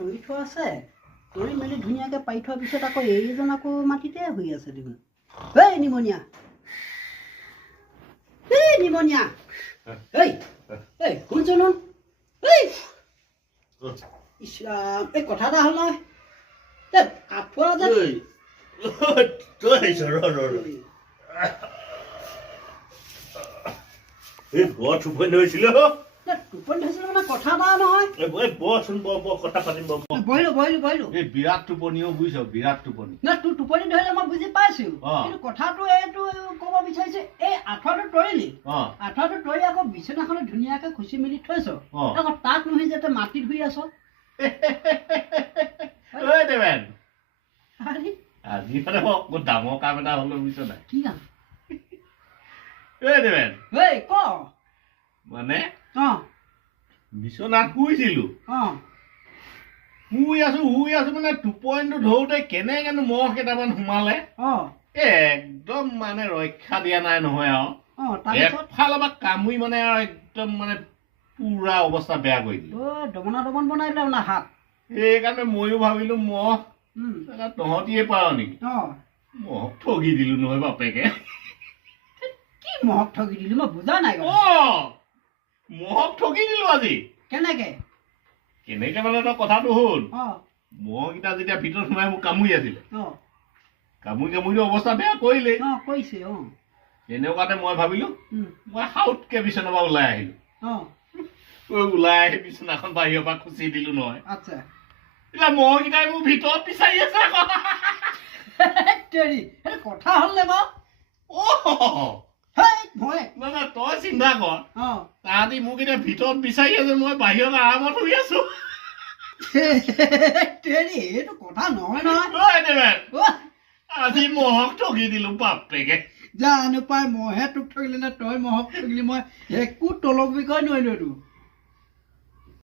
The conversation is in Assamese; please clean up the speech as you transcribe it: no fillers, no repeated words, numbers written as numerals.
তৰি থোৱা আছে তৰি মেলি ধুনীয়াকৈ পাৰি থোৱাৰ পিছত আকৌ এইজন আকৌ মাটিতে শুই আছে দেখোন এই নিমনীয়া এই শুনচোন এই ইছৰাম এই কথা এটা হ'ল নহয় আঠুৱা যে তই আহিছ এই বৰ টোপনি হৈছিল টোপনি ধৰিছিল মানে কথা এটা নহয় বচোন কথা পাতিম বহিলো এই বিৰাট টোপনিও বুজিছ বিৰাট টোপনি না তোৰ টোপনি ধৰিলে মই বুজি পাইছো কিন্তু কথাটো এইটো ক'ব বিচাৰিছে এই আঠুৱাটো তৰিলি আঠুৱাটো তৰি আকৌ বিচনাখনত ধুনীয়াকৈ খুচি মেলি থৈছ আকৌ তাক নহয় যাতে মাটিত শুই আছ দেৱেন আজি মানে বহুত ডাঙৰ কাম এটা হ'ল বুজিছ নাই কি কাম দেৱেন এই ক মানে বিচনাত শুইছিলো শুই আছো মানে টোপনিটো ধৰোতে কেনেকেনো মহ কেইটামান সোমালে একদম মানে ৰক্ষা দিয়া নাই নহয় আৰু এফালৰ পৰা কামুৰি মানে আৰু একদম মানে পুৰা অৱস্থা বেয়া কৰি দিলে দমন বনাই দিলে আপোনাৰ হাত সেইকাৰণে ময়ো ভাবিলো মহ তহঁতিয়ে পাৰ নেকি মহক ঠগি দিলো নহয় বাপেকে কি মহক ঠগি দিলো মই বুজা নাই মহক ঠগি দিলো আজি কেনেকে মানে তই কথাটো হ'ল মহকেইটা যেতিয়া ভিতৰত সোমাই মোক কামুৰি আছিলে কামুৰি অৱস্থা বেয়া কৰিলে তেনেকুৱাতে মই ভাবিলো মই সাউতকে বিচনাৰ পৰা ওলাই আহিলো ওলাই আহি বিচনাখন বাহিৰৰ পৰা খুচি দিলো নহয় এতিয়া মহকেইটাই মোৰ ভিতৰত বিচাৰি আছে কথা হ'ল নে বাৰু তই চিন্তা কৰ তাহাঁতি মোক এতিয়া ভিতৰত বিচাৰি আছে মই বাহিৰত আৰামত শুই আছো এইটো কথা নহয় আজি মহক ঠগি দিলো বাপেকে জানো পাই মহে তোক ঠগিলে নে তই মহক ঠগিলি মই একো তলব বিষয় নোৱাৰিলো